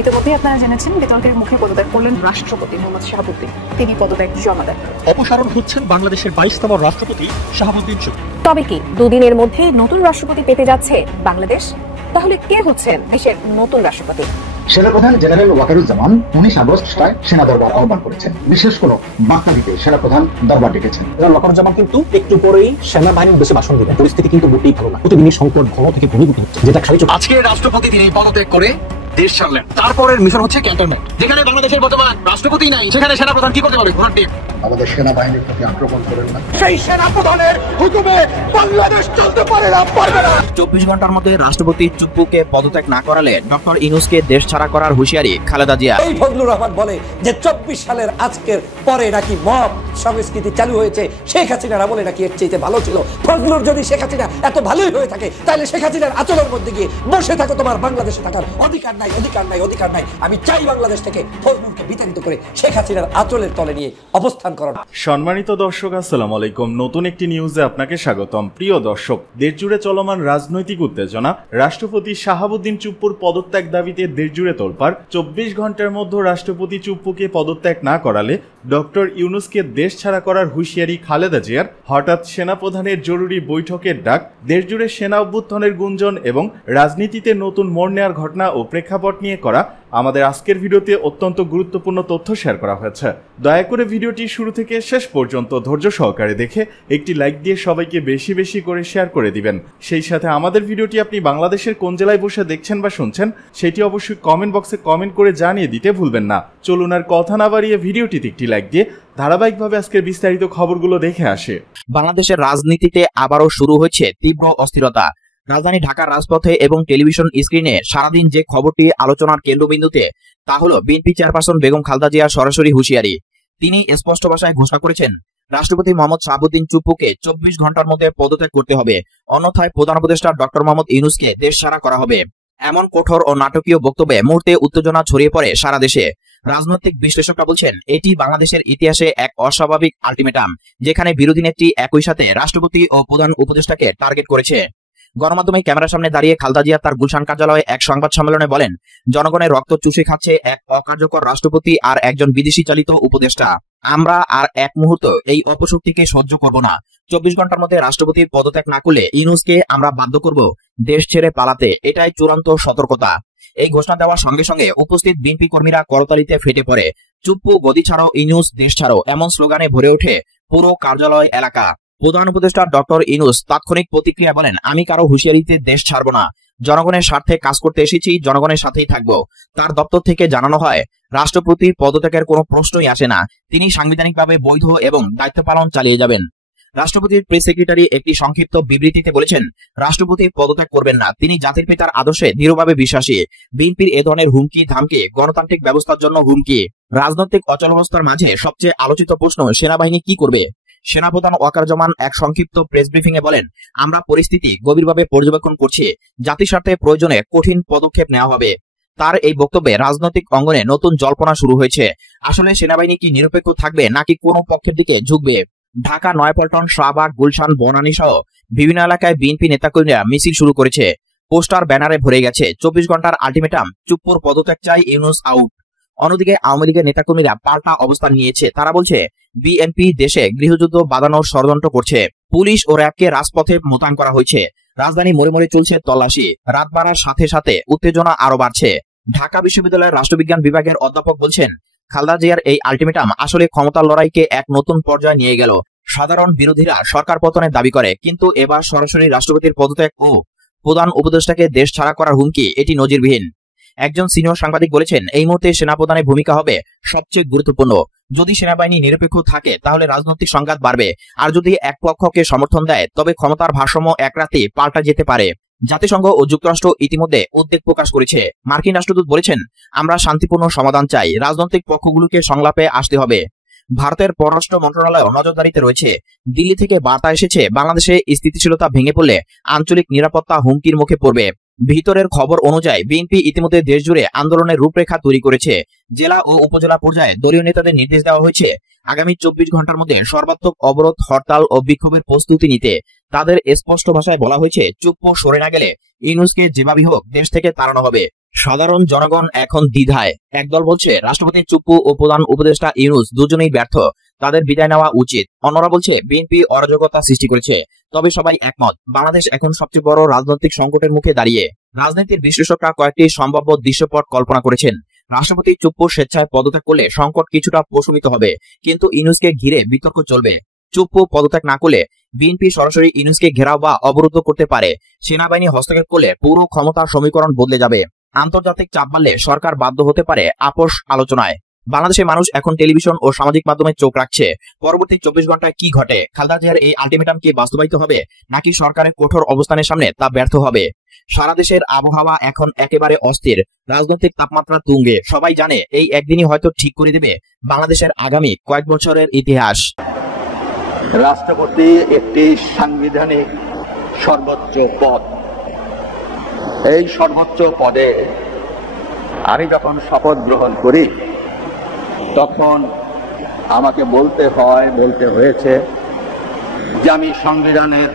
ইতিমধ্যে আপনারা জেনেছেন বিতর্কের মুখে পদত্যাগ করলেন রাষ্ট্রপতি মোহাম্মদ শাহাবুদ্দিন। তিনি পদত্যাগ জমা দেন। অপসারণ হচ্ছেন বাংলাদেশের 22তম রাষ্ট্রপতি শাহাবুদ্দিন চুপ্পু। তবে কি দুদিনের মধ্যে নতুন রাষ্ট্রপতি পেতে যাচ্ছে বাংলাদেশ? তাহলে কে হচ্ছেন দেশের নতুন রাষ্ট্রপতি? সেনাপ্রধান জেনারেল ওয়াকারুজ্জামান 19 আগস্টটায় সেনা দরবার আহ্বান করেছেন। বিশেষ কোনো বার্তা দিতে সেনাপ্রধান দরবার ডেকেছেন। ওয়াকারুজ্জামান কিন্তু একটু পরেই সেনাবাহিনীর উদ্দেশ্যে ভাষণ দিবেন। পরিস্থিতি কিন্তু মোটেই ভালো না। প্রতিদিনই সংকট ঘন থেকে ঘনীভূত হচ্ছে, যেটা খালি আজকে রাষ্ট্রপতি তিনি পদত্যাগ করে দেশ ছাড়লেন। তারপরের মিশন হচ্ছে ক্যান্টনমেন্ট, যেখানে বাংলাদেশের বর্তমান রাষ্ট্রপতি নাই, সেখানে সেনাপ্রধান কি করতে পারবে? আমাদের সেনাবাহিনীর প্রতি আক্রমণ করেন না। সেই সেনাপ্রধানের হুকুমে বাংলাদেশ চলতে পারে না, পারবে না। 24 ঘন্টার মধ্যে রাষ্ট্রপতি চুপ্পুকে পদত্যাগ না করালে ডক্টর ইউনূসকে দেশ ছাড়া করার হুঁশিয়ারি খালেদা জিয়া। এই ফজলুর রহমান বলে যে 24 সালের আজকের পরে নাকি মব সংস্কৃতি চালু হয়েছে, শেখ হাসিনার আমলে নাকি এর চেয়ে ভালো ছিল। ফজলুর যদি শেখ হাসিনা এত ভালোই হয়ে থাকে, তাহলে শেখ হাসিনার আচলের মধ্যে গিয়ে বসে থাকো, তোমার বাংলাদেশে থাকার অধিকার নাই, অধিকার নাই, অধিকার নাই। আমি চাই বাংলাদেশ থেকে ফজলুরকে বিতাড়িত করে শেখ হাসিনার আচলের তলে নিয়ে অবস্থান করা। সম্মানিত দর্শক, আসসালামু আলাইকুম। নতুন একটি নিউজে আপনাকে স্বাগতম। প্রিয় দর্শক, দেশজুড়ে চলমান রাজনৈতিক উত্তেজনা, রাষ্ট্রপতি শাহাবুদ্দিন চুপ্পুর পদত্যাগ দাবিতে দেশজুড়ে তোলপাড়। 24 ঘন্টার মধ্যে রাষ্ট্রপতি চুপ্পুকে পদত্যাগ না করালে ডক্টর ইউনূসকে দেশ ছাড়া করার হুঁশিয়ারি খালেদা জিয়ার। হঠাৎ সেনাপ্রধানের জরুরি বৈঠকের ডাক, দেশজুড়ে সেনা অভ্যুত্থানের গুঞ্জন এবং রাজনীতিতে নতুন মোড় নেওয়ার ঘটনা ও প্রেক্ষাপট নিয়ে করা আমাদের আজকের ভিডিওতে অত্যন্ত গুরুত্বপূর্ণ তথ্য শেয়ার করা হয়েছে। দয়া করে ভিডিওটি শুরু থেকে শেষ পর্যন্ত ধৈর্য সহকারে দেখে একটি লাইক দিয়ে সবাইকে বেশি বেশি করে শেয়ার করে দিবেন। সেই সাথে আমাদের ভিডিওটি আপনি বাংলাদেশের কোন জেলায় বসে দেখছেন বা শুনছেন সেটি অবশ্যই কমেন্ট বক্সে কমেন্ট করে জানিয়ে দিতে ভুলবেন না। চলুন আর কথা না বাড়িয়ে ভিডিওটিতে একটি লাইক দিয়ে ধারাবাহিকভাবে আজকের বিস্তারিত খবরগুলো দেখে আসে। বাংলাদেশের রাজনীতিতে আবারও শুরু হয়েছে তীব্র অস্থিরতা। রাজধানী ঢাকার রাজপথে এবং টেলিভিশন স্ক্রিনে সারাদিন যে খবরটি আলোচনার কেন্দ্রবিন্দুতে, তা হলো বিএনপি চেয়ারপারসন বেগম খালেদা জিয়ার সরাসরি হুঁশিয়ারি। তিনি স্পষ্ট ভাষায় ঘোষণা করেছেন, রাষ্ট্রপতি মোহাম্মদ শাহাবুদ্দিন চুপ্পুকে 24 ঘন্টার মধ্যে পদত্যাগ করতে হবে, অন্যথায় প্রধান উপদেষ্টা ডক্টর মোহাম্মদ ইউনূসকে দেশ ছাড়া করা হবে। এমন কঠোর ও নাটকীয় বক্তব্যে মুহূর্তে উত্তেজনা ছড়িয়ে পড়ে সারা দেশে। রাজনৈতিক বিশ্লেষকরা বলছেন, এটি বাংলাদেশের ইতিহাসে এক অস্বাভাবিক আলটিমেটাম, যেখানে বিরোধী নেত্রী একই সাথে রাষ্ট্রপতি ও প্রধান উপদেষ্টাকে টার্গেট করেছে। গণমাধ্যমে ক্যামেরার সামনে দাঁড়িয়ে খালেদা জিয়া তার গুলশান কার্যালয়ে এক সংবাদ সম্মেলনে বলেন, জনগণের রক্ত চুষে খাচ্ছে এক অকার্যকর রাষ্ট্রপতি আর একজন বিদেশি চালিত উপদেষ্টা। আমরা আর এক মুহূর্ত এই অপশক্তিকে সহ্য করব না। 24 ঘন্টার মধ্যে রাষ্ট্রপতির পদত্যাগ না করলে ইউনূসকে আমরা বাধ্য করব দেশ ছেড়ে পালাতে। এটাই চূড়ান্ত সতর্কতা। এই ঘোষণা দেওয়ার সঙ্গে সঙ্গে উপস্থিত বিএনপি কর্মীরা করতালিতে ফেটে পড়ে। চুপ্পু গদি ছাড়ো, ইউনূস দেশ ছাড়ো, এমন স্লোগানে ভরে ওঠে পুরো কার্যালয় এলাকা। প্রধান উপদেষ্টা ডক্টর ইউনূস তাৎক্ষণিক প্রতিক্রিয়া বলেন, আমি কারো হুঁশিয়ারিতে দেশ ছাড়ব না। জনগণের স্বার্থে কাজ করতে এসেছি, জনগণের সাথেই থাকব। তার দপ্তর থেকে জানানো হয়, রাষ্ট্রপতির পদত্যাগের কোনো প্রশ্নই আসে না। তিনি সাংবিধানিকভাবে বৈধ এবং দায়িত্ব পালন চালিয়ে যাবেন। রাষ্ট্রপতির প্রেস সেক্রেটারি একটি সংক্ষিপ্ত বিবৃতিতে বলেছেন, রাষ্ট্রপতি পদত্যাগ করবেন না। তিনি জাতির পিতার আদর্শে দৃঢ়ভাবে বিশ্বাসী। বিএনপির এ ধরনের হুমকি ধামকি গণতান্ত্রিক ব্যবস্থার জন্য হুমকি। রাজনৈতিক অচলাবস্থার মাঝে সবচেয়ে আলোচিত প্রশ্ন, সেনাবাহিনী কি করবে? সেনাপ্রধান ওয়াকারুজ্জামান এক সংক্ষিপ্ত প্রেস ব্রিফিং এ বলেন, আমরা পরিস্থিতি গভীরভাবে পর্যবেক্ষণ করছি, জাতির স্বার্থে প্রয়োজনে কঠিন পদক্ষেপ নেওয়া হবে। তার এই বক্তব্যে রাজনৈতিক অঙ্গনে নতুন জল্পনা শুরু হয়েছে। আসলে সেনাবাহিনী কি নিরপেক্ষ থাকবে নাকি কোনো পক্ষের দিকে ঝুঁকবে? ঢাকা, নয়াপল্টন, শাহবাগ, গুলশান, বনানী সহ বিভিন্ন এলাকায় বিএনপি নেতাকর্মীরা মিছিল শুরু করেছে। পোস্টার ব্যানারে ভরে গেছে 24 ঘন্টার আলটিমেটাম, চুপ্পুর পদত্যাগ চাই, ইউনূস আউট। অন্যদিকে আওয়ামী লীগের নেতাকর্মীরা পাল্টা অবস্থান নিয়েছে। তারা বলছে, বিএনপি দেশে গৃহযুদ্ধ বাঁধানোর ষড়যন্ত্র করছে। পুলিশ ও র্যাবকে রাজপথে মোতায়েন করা হয়েছে। রাজধানী মোড়ে মোড়ে চলছে তল্লাশি। রাত বাড়ার সাথে সাথে উত্তেজনা আরো বাড়ছে। ঢাকা বিশ্ববিদ্যালয়ের রাষ্ট্রবিজ্ঞান বিভাগের অধ্যাপক বলছেন, খালেদা জিয়ার এই আলটিমেটাম আসলে ক্ষমতার লড়াইকে এক নতুন পর্যায়ে নিয়ে গেল। সাধারণ বিরোধীরা সরকার পতনের দাবি করে, কিন্তু এবার সরাসরি রাষ্ট্রপতির পদত্যাগ ও প্রধান উপদেষ্টাকে দেশ ছাড়া করার হুমকি, এটি নজিরবিহীন। একজন সিনিয়র সাংবাদিক বলেছেন, এই মুহূর্তে সেনাপ্রধানের ভূমিকা হবে সবচেয়ে গুরুত্বপূর্ণ। যদি সেনাবাহিনী নিরপেক্ষ থাকে তাহলে রাজনৈতিক সংঘাত বাড়বে, আর যদি এক পক্ষকে সমর্থন দেয় তবে ক্ষমতার ভারসাম্য এক রাতে পাল্টা যেতে পারে। জাতিসংঘ ও যুক্তরাষ্ট্র ইতিমধ্যে উদ্বেগ প্রকাশ করেছে। মার্কিন রাষ্ট্রদূত বলেছেন, আমরা শান্তিপূর্ণ সমাধান চাই, রাজনৈতিক পক্ষগুলোকে সংলাপে আসতে হবে। ভারতের পররাষ্ট্র মন্ত্রণালয় নজরদারিতে রয়েছে। দিল্লি থেকে বার্তা এসেছে, বাংলাদেশে স্থিতিশীলতা ভেঙে পড়লে আঞ্চলিক নিরাপত্তা হুমকির মুখে পড়বে। ভিতরের খবর অনুযায়ী বিএনপি ইতিমধ্যে দেশজুড়ে আন্দোলনের রূপরেখা তৈরি করেছে। জেলা ও উপজেলা পর্যায়ে দলীয় নেতাদের নির্দেশ দেওয়া হয়েছে, আগামী 24 ঘন্টার মধ্যে সর্বাত্মক অবরোধ, হরতাল ও বিক্ষোভের প্রস্তুতি নিতে। তাদের স্পষ্ট ভাষায় বলা হয়েছে, চুপ্পু সরে না গেলে ইউনূসকে যেভাবেই হোক দেশ থেকে তাড়ানো হবে। সাধারণ জনগণ এখন দ্বিধায়। একদল বলছে রাষ্ট্রপতি চুপ্পু ও প্রধান উপদেষ্টা ইউনূস দুজনেই ব্যর্থ, তাদের বিদায় নেওয়া উচিত। অন্যরা বলছে বিএনপি অরাজকতা সৃষ্টি করেছে। তবে সবাই একমত, বাংলাদেশ এখন সবচেয়ে বড় রাজনৈতিক সংকটের মুখে দাঁড়িয়ে। রাজনীতির বিশ্লেষকরা কয়েকটি সম্ভাব্য দৃশ্যপট কল্পনা করেছেন। রাষ্ট্রপতি চুপ্পু স্বেচ্ছায় পদত্যাগ করলে সংকট কিছুটা প্রশমিত হবে, কিন্তু ইউনূসকে ঘিরে বিতর্ক চলবে। চুপ্পু পদত্যাগ না করলে বিএনপি সরাসরি ইউনূসকে ঘেরাও বা অবরুদ্ধ করতে পারে। সেনাবাহিনী হস্তক্ষেপ করলে পুরো ক্ষমতার সমীকরণ বদলে যাবে। আন্তর্জাতিক চাপ বাড়লে সরকার বাধ্য হতে পারে আপোষ আলোচনায়। বাংলাদেশের মানুষ এখন টেলিভিশন ও সামাজিক মাধ্যমে চোখ রাখছে পরবর্তী 24 ঘন্টায় কি ঘটে। খালেদা জিয়ার এই আলটিমেটাম কি বাস্তবায়িত হবে, নাকি সরকারের কঠোর অবস্থানের সামনে তা ব্যর্থ হবে? সারা দেশের আবহাওয়া এখন একেবারে অস্থির, রাজনৈতিক তাপমাত্রা তুঙ্গে। সবাই জানে এই একদিনই হয়তো ঠিক করে দেবে বাংলাদেশের আগামী কয়েক বছরের ইতিহাস। রাষ্ট্রপতি একটি সাংবিধানিক সর্বোচ্চ পদ। এই সর্বোচ্চ পদে আমি যখন শপথ গ্রহণ করি তখন আমাকে বলতে হয়েছে যে আমি সংবিধানের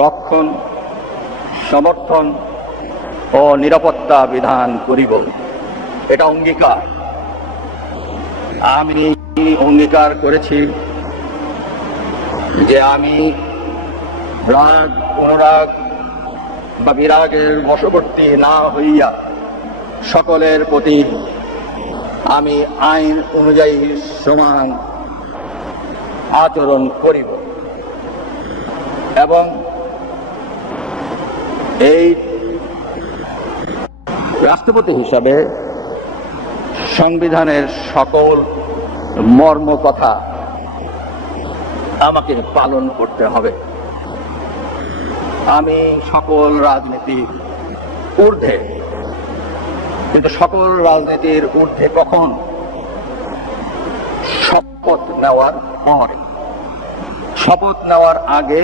রক্ষণ, সমর্থন ও নিরাপত্তা বিধান করিব। এটা অঙ্গীকার। আমি অঙ্গীকার করেছি যে আমি রাগ, অনুরাগ বা বিরাগের বশবর্তী না হইয়া সকলের প্রতি আমি আইন অনুযায়ী সমান আচরণ করিব এবং এই রাষ্ট্রপতি হিসাবে সংবিধানের সকল মর্ম কথা আমাকে পালন করতে হবে। আমি সকল রাজনীতির ঊর্ধ্বে, কিন্তু সকল রাজনীতির ঊর্ধ্বে কখন? শপথ নেওয়ার পরে। শপথ নেওয়ার আগে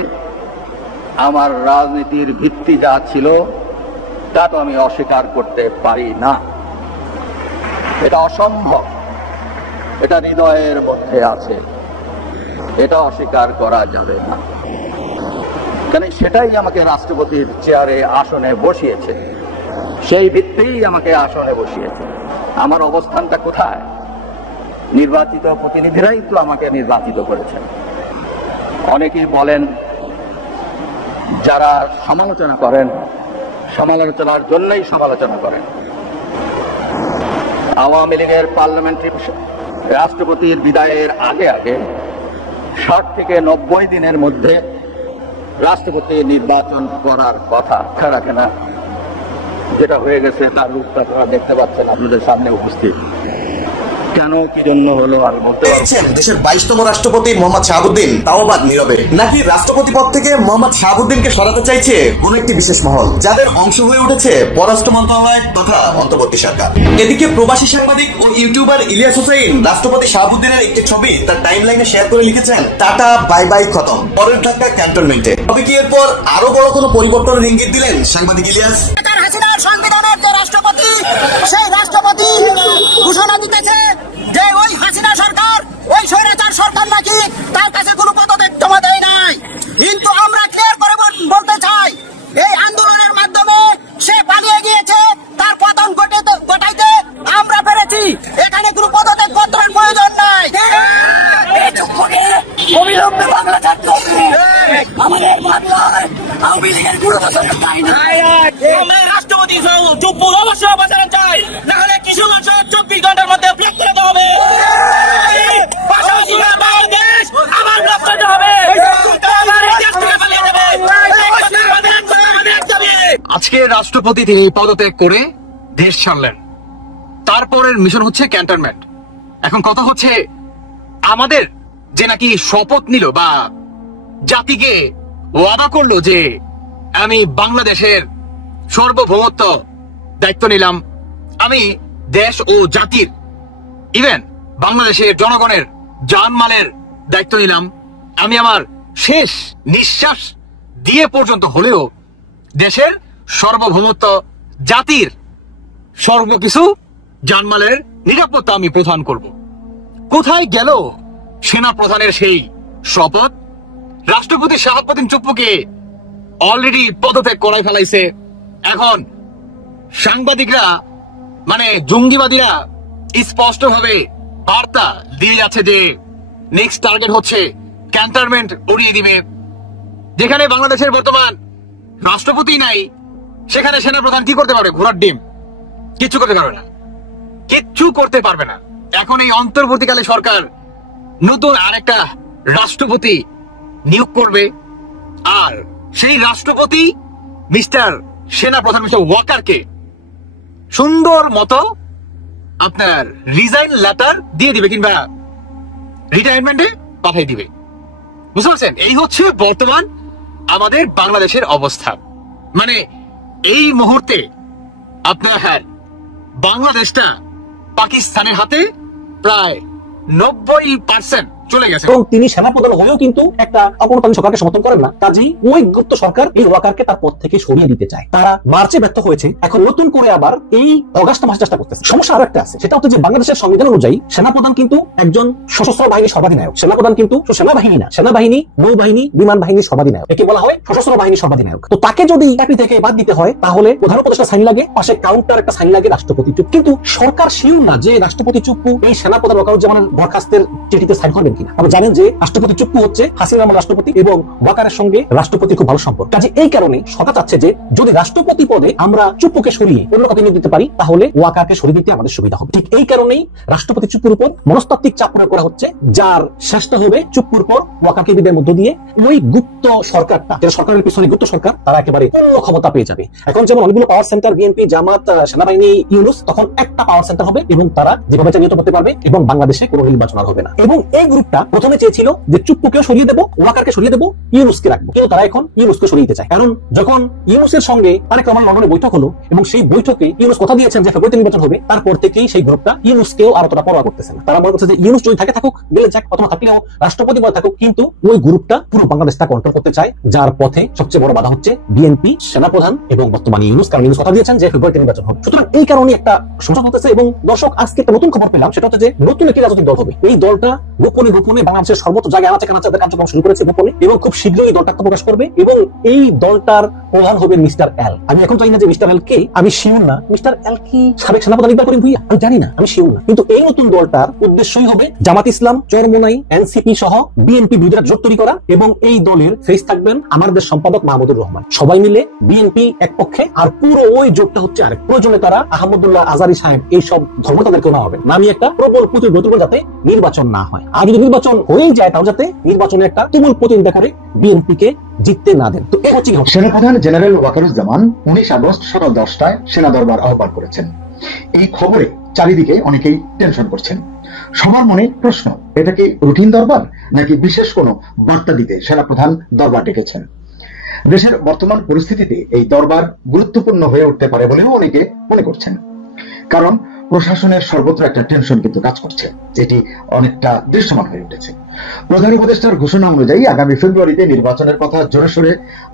আমার রাজনীতির ভিত্তি যা ছিল তা তো আমি অস্বীকার করতে পারি না। এটা অসম্ভব, এটা হৃদয়ের মধ্যে আছে, এটা অস্বীকার করা যাবে না। কারণ সেটাই আমাকে রাষ্ট্রপতির চেয়ারে আসনে বসিয়েছে, সেই ভিত্তিই আমাকে আসনে বসিয়েছে। আমার অবস্থানটা কোথায়? নির্বাচিত প্রতিনিধিরাই তো আমাকে নির্বাচিত করেছেন। অনেকেই বলেন, যারা সমালোচনা করেন, সমালোচনার জন্যই সমালোচনা করেন। আওয়ামী লীগের পার্লামেন্টারি রাষ্ট্রপতির বিদায়ের আগে 60 থেকে 90 দিনের মধ্যে রাষ্ট্রপতি নির্বাচন করার কথা রাখে না। যেটা হয়ে গেছে তার রূপটা আপনারা দেখতে পাচ্ছেন, আপনাদের সামনে উপস্থিত। কেন, কি জন্য হলো আর বলতে পারছেন? দেশের 22তম রাষ্ট্রপতি মোহাম্মদ শাহাবুদ্দিন তাওবাদ নীরবে, নাকি রাষ্ট্রপতি পদ থেকে মোহাম্মদ শাহাবুদ্দিনকে সরাতে চাইছে কোন একটি বিশেষ মহল, যাদের অংশ হয়ে উঠেছে পররাষ্ট্র মন্ত্রণালয় তথা অন্তর্বর্তী সরকার। এদিকে প্রবাসী সাংবাদিক ও ইউটিউবার ইলিয়াস হোসেন রাষ্ট্রপতি শাহাবুদ্দিনের একটি ছবি তার টাইমলাইনে শেয়ার করে লিখেছেন, টাটা বাই বাই খতম, পরের ধাক্কা ক্যান্টনমেন্টে। তবে কি এরপর আরো বড় কোনো পরিবর্তনের ইঙ্গিত দিলেন সাংবাদিক ইলিয়াস? সংবিধানের যে রাষ্ট্রপতি, সেই রাষ্ট্রপতি ঘোষণা দিতেছে যে ওই হাসিনা সরকার, ওই স্বৈরাচার সরকার নাকি তার কাছে কোনো পদত্যাগ জমা দেয় নাই। কিন্তু আমরা ক্লিয়ার করে বলতে চাই, এই আন্দোলনের মাধ্যমে সে পালিয়ে গিয়েছে, তার পতন ঘটাইতে আমরা পেরেছি। এখানে কোনো পদত্যাগ পত্রের প্রয়োজন নাই। অবিলম্বে বাংলা ছাড়তে হবে। আমাদের বাংলায় আওয়ামী লীগের গুরুত্ব রাষ্ট্রপতি চুপ্পু অবশ্যই অবসরে চাই, না হলে কিশোরগঞ্জ 24 ঘন্টার মধ্যে ব্লক করে দেওয়া হবে। বাংলাদেশ আমার ব্লক করতে হবে। আজকে রাষ্ট্রপতি তিনি পদত্যাগ করে দেশ ছাড়লেন, তারপরের মিশন হচ্ছে ক্যান্টনমেন্ট। এখন কথা হচ্ছে, আমাদের যে নাকি শপথ নিল বা জাতিকে ওয়াদা করলো যে আমি বাংলাদেশের সার্বভৌমত্ব দায়িত্ব নিলাম, আমি দেশ ও জাতির, ইভেন বাংলাদেশের জনগণের জানমালের দায়িত্ব নিলাম, আমি আমার শেষ নিঃশ্বাস দিয়ে পর্যন্ত হলেও দেশের সার্বভৌমত্ব, জাতির সর্বকিছু, জানমালের নিরাপত্তা আমি প্রদান করব। কোথায় গেল সেনা প্রধানের সেই শপথ? রাষ্ট্রপতি শাহাবুদ্দিন চুপ্পুকে অলরেডি পদত্যাগ করাই ফেলাইছে। এখন সাংবাদিকরা মানে জঙ্গিবাদীরা স্পষ্ট ভাবে বার্তা দিয়ে যাচ্ছে যে নেক্সট টার্গেট হচ্ছে ক্যান্টনমেন্ট উড়িয়ে দিবে। যেখানে বাংলাদেশের বর্তমান রাষ্ট্রপতি নাই সেখানে সেনাপ্রধান কি করতে পারবে? ঘোড়ার ডিম, কিচ্ছু করতে পারবে না, কিচ্ছু করতে পারবে না। এখন এই অন্তর্বর্তীকালে সরকার নতুন আরেকটা রাষ্ট্রপতি নিয়োগ করবে, আর সেই রাষ্ট্রপতি মিস্টার সেনাপ্রধান মিস্টার ওয়াকারকে সুন্দর মতো আপনার রিজাইন লেটার দিয়ে দিবে কিংবা রিটায়ারমেন্টে পাঠিয়ে দিবে। বুঝতে পারছেন? এই হচ্ছে বর্তমান আমাদের বাংলাদেশের অবস্থা। মানে এই মুহূর্তে আপনার বাংলাদেশটা পাকিস্তানের হাতে প্রায় 90% চলে গেছে। এবং তিনি সেনাপ্রধান হয়েও কিন্তু একটা অগণতান্ত্রিক সরকারকে সমর্থন করেন না। কাজেই ওই গুপ্ত সরকার এই ওয়াকারকে তার পদ থেকে সরিয়ে দিতে চায়। তারা মার্চে ব্যর্থ হয়েছে, এখন নতুন করে আবার এই অগাস্ট মাসে চেষ্টা করতেছে। সমস্যা আরো একটা আছে, সেটা হচ্ছে যে বাংলাদেশের সংবিধান অনুযায়ী সেনাপ্রধান কিন্তু একজন সশস্ত্র বাহিনীর সর্বাধিনায়ক। সেনাপ্রধান কিন্তু সেনাবাহিনী না, সেনাবাহিনী, নৌবাহিনী, বিমান বাহিনীর সর্বাধিনায়ক। একে বলা হয় সশস্ত্র বাহিনীর সর্বাধিনায়ক। তো তাকে যদি চাকরি থেকে বাদ দিতে হয় তাহলে প্রধান উপদেষ্টা সাইন লাগে, পাশে কাউন্টার একটা সাইন লাগে রাষ্ট্রপতি চুপ। কিন্তু সরকার শিওর না যে রাষ্ট্রপতি চুপ্পু এই সেনাপ্রধান ওয়াকারুজ্জামানের বরখাস্তের চিঠিতে সাইন করবেন কিনা। আপনারা জানেন যে রাষ্ট্রপতি চুপ্পু হচ্ছে হাসিনা রহমান রাষ্ট্রপতি এবং ওয়াকারের সঙ্গে রাষ্ট্রপতি খুব ভালো সম্পর্ক। কাজে এই কারণে সরকার চাচ্ছে যে যদি রাষ্ট্রপতি পদে আমরা চুপ্পুকে সরিয়ে অন্য কাউকে নিয়োগ দিতে পারি তাহলে ওয়াকারকে সরিয়ে দিতে আমাদের সুবিধা হবে। ঠিক এই কারণেই রাষ্ট্রপতি চুপ্পুর উপর মনস্তাত্ত্বিক চাপ প্রয়োগ করা হচ্ছে, যার শেষটা হবে চুপ্পুর পর ওয়াকারকে বিদের মধ্য দিয়ে ওই গুপ্ত সরকারটা, যেটা সরকারের পিছনে গুপ্ত সরকার, তারা একেবারে পূর্ণ ক্ষমতা পেয়ে যাবে। এখন যেমন অনেকগুলো পাওয়ার সেন্টার, বিএনপি, জামাত, সেনাবাহিনী, ইউনুস, তখন একটা পাওয়ার সেন্টার হবে এবং তারা যেভাবে চালিয়ে করতে পারবে এবং বাংলাদেশে কোনো নির্বাচন আর হবে না। এবং এই গ্রুপটা প্রথমে চেয়েছিল যে চুপ্পুকেও সরিয়ে দেবো, ওয়াকারকে সরিয়ে দেবো, ইউনুসকে রাখবো, কিন্তু তারা এখন ইউনুসকে সরিয়ে দিতে চায়। কারণ যখন ইউনুসের সঙ্গে তারেক রহমান লন্ডনে বৈঠক হলো এবং সেই বৈঠকে ইউনুস কথা দিয়েছেন যে ফেব্রুয়ারিতে নির্বাচন হবে, তারপর থেকেই সেই গ্রুপটা ইউনুসকেও আর অতটা পরোয়া করতেছে না। তারা মনে করছে যে ইউনুস যদি থাকে থাকুক, গেলে যাক, অথবা থাকলেও রাষ্ট্রপতি পদে থাকুক, কিন্তু ওই গ্রুপটা পুরো বাংলাদেশটা কন্ট্রোল করতে চায়, যার পথে সবচেয়ে বড় বাধা হচ্ছে বিএনপি, সেনাপ্রধান এবং বর্তমানে ইউনুস। কারণ ইউনুস কথা দিয়েছেন যে ফেব্রুয়ারিতে নির্বাচন হবে। সুতরাং এই কারণে একটা সমস্যা হতেছে। এবং দর্শক, আজকে একটা নতুন খবর পেলাম, সেটা হচ্ছে যে নতুন একটি রাজনৈতিক দল হবে। এই দলটা গোপনে গোপনে বাংলাদেশের সর্বোচ্চ জায়গায় আছে কানাচা কার্যক্রম শুরু করেছে গোপনে, এবং খুব শীঘ্রই দলটা প্রকাশ করবে। এবং এই দলটার প্রধান হবে মিস্টার এল। আমি এখন জানি না যে মিস্টার এল কে, আমি শিওর না মিস্টার এল কি সাবেক সেনাপ্রধান ইকবাল করিম ভুইয়া, আমি জানি না, আমি শিওর না। কিন্তু এই নতুন দলটার উদ্দেশ্যই হবে জামাত ইসলাম, চরমোনাই, এনসিপি সহ বিএনপি বিরোধীরা জোট তৈরি করা, এবং এই দলের ফেস থাকবেন আমাদের সম্পাদক মাহমুদুর রহমান। সবাই মিলে বিএনপি এক পক্ষে, আর পুরো ওই জোটটা হচ্ছে আরেক। প্রয়োজনে তারা আহমদুল্লাহ আজারি সাহেব এইসব ধর্মতাদেরকেও না হবে, নামি একটা প্রবল প্রতিরোধ যাতে নির্বাচন না হয়। আর যদি নির্বাচন হয়েই যায় তাহলে যাতে নির্বাচনে একটা তুমুল প্রতিদ্বন্দ্বিতা করে বিএনপিকে জিততে না দেন। তো এই হচ্ছে সেনাপ্রধান জেনারেল ওয়াকারুজ্জামান 19 আগস্ট সকাল 10টায় সেনা দরবার আহ্বান করেছেন। এই খবরে চারিদিকে অনেকেই টেনশন করছেন। সবার মনে প্রশ্ন, এটা কি রুটিন দরবার নাকি বিশেষ কোনো বার্তা দিতে সেনাপ্রধান দরবার ডেকেছেন? দেশের বর্তমান পরিস্থিতিতে এই দরবার গুরুত্বপূর্ণ হয়ে উঠতে পারে বলেও অনেকে মনে করছেন। কারণ প্রশাসনের সর্বত্র একটা টেনশন কিন্তু কাজ করছে, যেটি অনেকটা দৃশ্যমান হয়ে উঠেছে। প্রধান উপদেষ্টার ঘোষণা অনুযায়ী আগামী ফেব্রুয়ারিতে নির্বাচনের কথা জোরে সোরে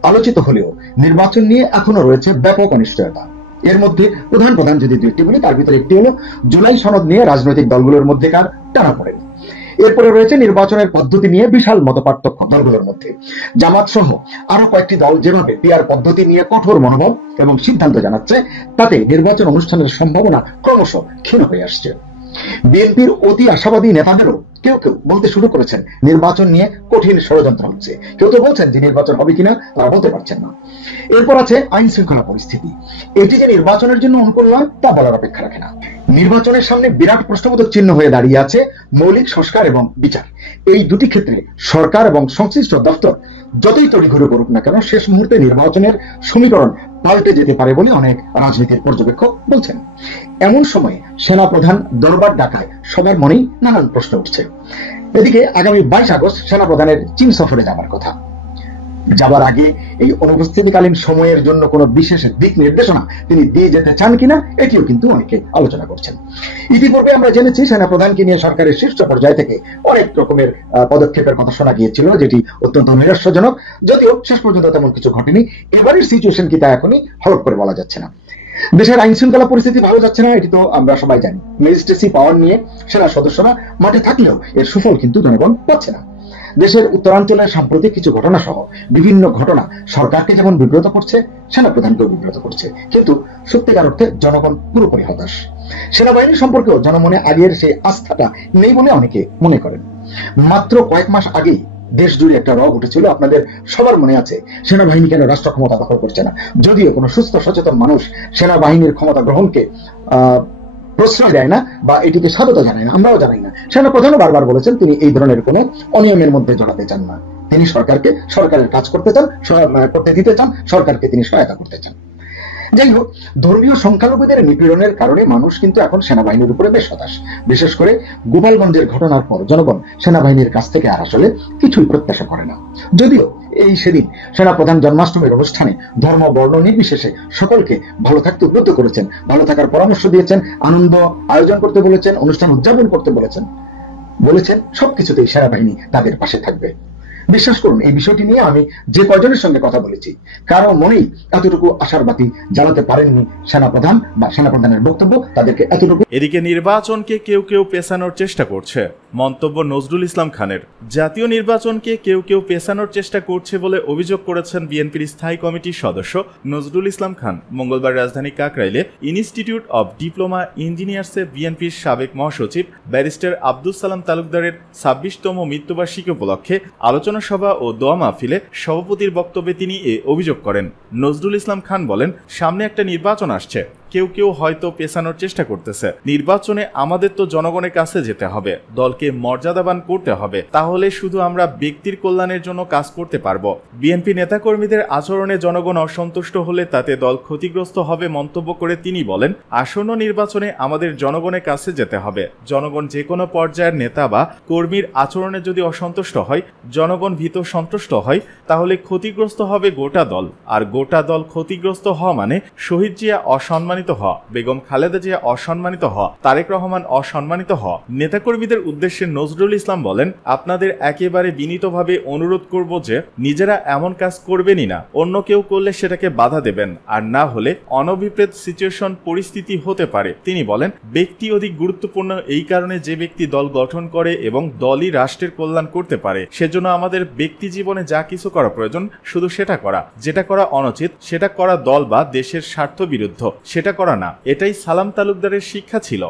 আলোচিত হলেও নির্বাচন নিয়ে এখনো রয়েছে ব্যাপক অনিশ্চয়তা। এর মধ্যে প্রধান যদি দুইটি বলি, তার ভিতরে একটি হলো জুলাই সনদ নিয়ে রাজনৈতিক দলগুলোর মধ্যেকার টানাপোড়েন। এরপরে রয়েছে নির্বাচনের পদ্ধতি নিয়ে বিশাল মতপার্থক্য দলগুলোর মধ্যে। জামাত সহ আরো কয়েকটি দল যেভাবে পিআর পদ্ধতি নিয়ে কঠোর মনোভাব এবং সিদ্ধান্ত জানাচ্ছে, তাতে নির্বাচন অনুষ্ঠানের সম্ভাবনা ক্রমশ ক্ষীণ হয়ে আসছে। বিএনপির অতি আশাবাদী নেতাদেরও কেউ কেউ বলতে শুরু করেছেন নির্বাচন নিয়ে কঠিন ষড়যন্ত্র হচ্ছে। কেউ তো বলছেন যে নির্বাচন হবে কিনা তারা বলতে পারছেন না। এরপর আছে আইন শৃঙ্খলা পরিস্থিতি। এটি যে নির্বাচনের জন্য অনুকূল নয় তা বলার অপেক্ষা রাখে না। নির্বাচনের সামনে বিরাট প্রশ্নবোধক চিহ্ন হয়ে দাঁড়িয়ে আছে মৌলিক সংস্কার এবং বিচার। এই দুটি ক্ষেত্রে সরকার এবং সংশ্লিষ্ট দপ্তর যতই তড়িঘড়ি করুক না কেন, শেষ মুহূর্তে নির্বাচনের সমীকরণ পাল্টে যেতে পারে বলে অনেক রাজনীতির পর্যবেক্ষক বলছেন। এমন সময়ে সেনাপ্রধান দরবার ডাকায় সবার মনেই নানান প্রশ্ন উঠছে। এদিকে আগামী 22 আগস্ট সেনাপ্রধানের চীন সফরে যাবার কথা। যাবার আগে এই অনুপস্থিতিকালীন সময়ের জন্য কোনো বিশেষ দিক নির্দেশনা তিনি দিয়ে যেতে চান কিনা, এটিও কিন্তু অনেকে আলোচনা করছেন। ইতিপূর্বে আমরা জেনেছি সেনাপ্রধানকে নিয়ে সরকারের শীর্ষ পর্যায় থেকে অনেক রকমের পদক্ষেপের কথা শোনা গিয়েছিল, যেটি অত্যন্ত নিরাশাজনক। যদিও শেষ পর্যন্ত তেমন কিছু ঘটেনি। এবারের সিচুয়েশন কি তা এখনই হলফ করে বলা যাচ্ছে না। দেশের আইন শৃঙ্খলা পরিস্থিতি ভালো যাচ্ছে না, এটি তো আমরা সবাই জানি। ম্যাজিস্ট্রেসি পাওয়ার নিয়ে সেনা সদস্যরা মাঠে থাকলেও এর সুফল কিন্তু জনগণ পাচ্ছে না। দেশের উত্তরাঞ্চলের সাম্প্রতিক কিছু ঘটনা সহ বিভিন্ন ঘটনা সরকারকে যেমন বিব্রত করছে, সেনাপ্রধানকেও বিব্রত করছে, কিন্তু সত্যিকার অর্থে জনগণ পুরোপুরি হতাশ। সেনাবাহিনী সম্পর্কেও জনমনে আগের সেই আস্থাটা নেই বলে অনেকে মনে করেন। মাত্র কয়েক মাস আগেই দেশ জুড়ে একটা রব উঠেছিল, আপনাদের সবার মনে আছে, সেনাবাহিনী কেন রাষ্ট্র ক্ষমতা দখল করছে না। যদিও কোনো সুস্থ সচেতন মানুষ সেনাবাহিনীর ক্ষমতা গ্রহণকে প্রশ্রয় দেয় না বা এটিকে স্বাগত জানায় না, আমরাও জানাই না। সেনাপ্রধানও বারবার বলেছেন তিনি এই ধরনের কোনো অনিয়মের মধ্যে জড়াতে চান না, তিনি সরকারকে সরকারের কাজ করতে চান, করতে দিতে চান, সরকারকে তিনি সহায়তা করতে চান। যাই হোক, ধর্মীয় সংখ্যালঘুদের নিপীড়নের কারণে মানুষ কিন্তু এখন সেনাবাহিনীর উপরে বেশ হতাশ। বিশেষ করে গোপালগঞ্জের ঘটনার পর জনগণ সেনাবাহিনীর কাছ থেকে আর আসলে কিছুই প্রত্যাশা করে না। যদিও এই সেদিন সেনাপ্রধান জন্মাষ্টমীর অনুষ্ঠানে ধর্ম বর্ণ নির্বিশেষে সকলকে ভালো থাকতে উদ্বুদ্ধ করেছেন, ভালো থাকার পরামর্শ দিয়েছেন, আনন্দ আয়োজন করতে বলেছেন, অনুষ্ঠান উদযাপন করতে বলেছেন সবকিছুতেই সেনাবাহিনী তাদের পাশে থাকবে। বিশ্বাস করুন, এই বিষয়টি নিয়ে আমি যে কয়জনের সঙ্গে কথা বলেছি, কারো মনেই এতটুকু আশার বাতি জ্বালাতে পারেননি সেনাপ্রধান বা সেনাপ্রধানের বক্তব্য তাদেরকে এতটুকু। এদিকে নির্বাচনকে কেউ কেউ পেছানোর চেষ্টা করছে, মন্তব্য নজরুল ইসলাম খানের। জাতীয় নির্বাচনকে কেউ কেউ পেছানোর চেষ্টা করছে বলে অভিযোগ করেছেন বিএনপির স্থায়ী কমিটির সদস্য নজরুল ইসলাম খান। মঙ্গলবার রাজধানী কাকরাইলে ইনস্টিটিউট অব ডিপ্লোমা ইঞ্জিনিয়ার্সে বিএনপির সাবেক মহাসচিব ব্যারিস্টার আব্দুস সালাম তালুকদারের ২৬তম মৃত্যুবার্ষিকী উপলক্ষে আলোচনা সভা ও দোয়া মাহফিলে সভাপতির বক্তব্যে তিনি এ অভিযোগ করেন। নজরুল ইসলাম খান বলেন, সামনে একটা নির্বাচন আসছে, কেউ কেউ হয়তো পেছানোর চেষ্টা করতেছে। নির্বাচনে আমাদের তো জনগণের কাছে যেতে হবে, দলকে মর্যাদাবান করতে হবে, তাহলে শুধু আমরা ব্যক্তির কল্যাণের জন্য কাজ করতে পারবো। বিএনপি নেতাকর্মীদের আচরণে জনগণ অসন্তুষ্ট হলে তাতে দল ক্ষতিগ্রস্ত হবে মন্তব্য করে তিনি বলেন, আসন্ন নির্বাচনে আমাদের জনগণের কাছে যেতে হবে। জনগণ যে কোনো পর্যায়ের নেতা বা কর্মীর আচরণে যদি অসন্তুষ্ট হয়, জনগণ ভীত সন্তুষ্ট হয়, তাহলে ক্ষতিগ্রস্ত হবে গোটা দল। আর গোটা দল ক্ষতিগ্রস্ত হওয়া মানে শহীদ জিয়া অসম্মানিত হওয়া, বেগম খালেদা জিয়া অসম্মানিত হওয়া, তারেক রহমান অসম্মানিত হওয়া। নেতাকর্মীদের উদ্দেশ্যে নজরুল ইসলাম বলেন, আপনাদের একেবারে বিনীতভাবে অনুরোধ করব যে নিজেরা এমন কাজ করবেনই না, অন্য কেউ করলে সেটাকে বাধা দেবেন, আর না হলে অনভিপ্রেত সিচুয়েশন পরিস্থিতি হতে পারে। তিনি বলেন, ব্যক্তি অধিক গুরুত্বপূর্ণ এই কারণে যে ব্যক্তি দল গঠন করে এবং দলই রাষ্ট্রের কল্যাণ করতে পারে, সেজন্য আমাদের ব্যক্তি জীবনে যা কিছু করা প্রয়োজন শুধু সেটা করা, যেটা করা অনুচিত সেটা করা দল বা দেশের স্বার্থ বিরুদ্ধ সেটা করা না। এটাই সালাম তালুকদারের শিক্ষা ছিল।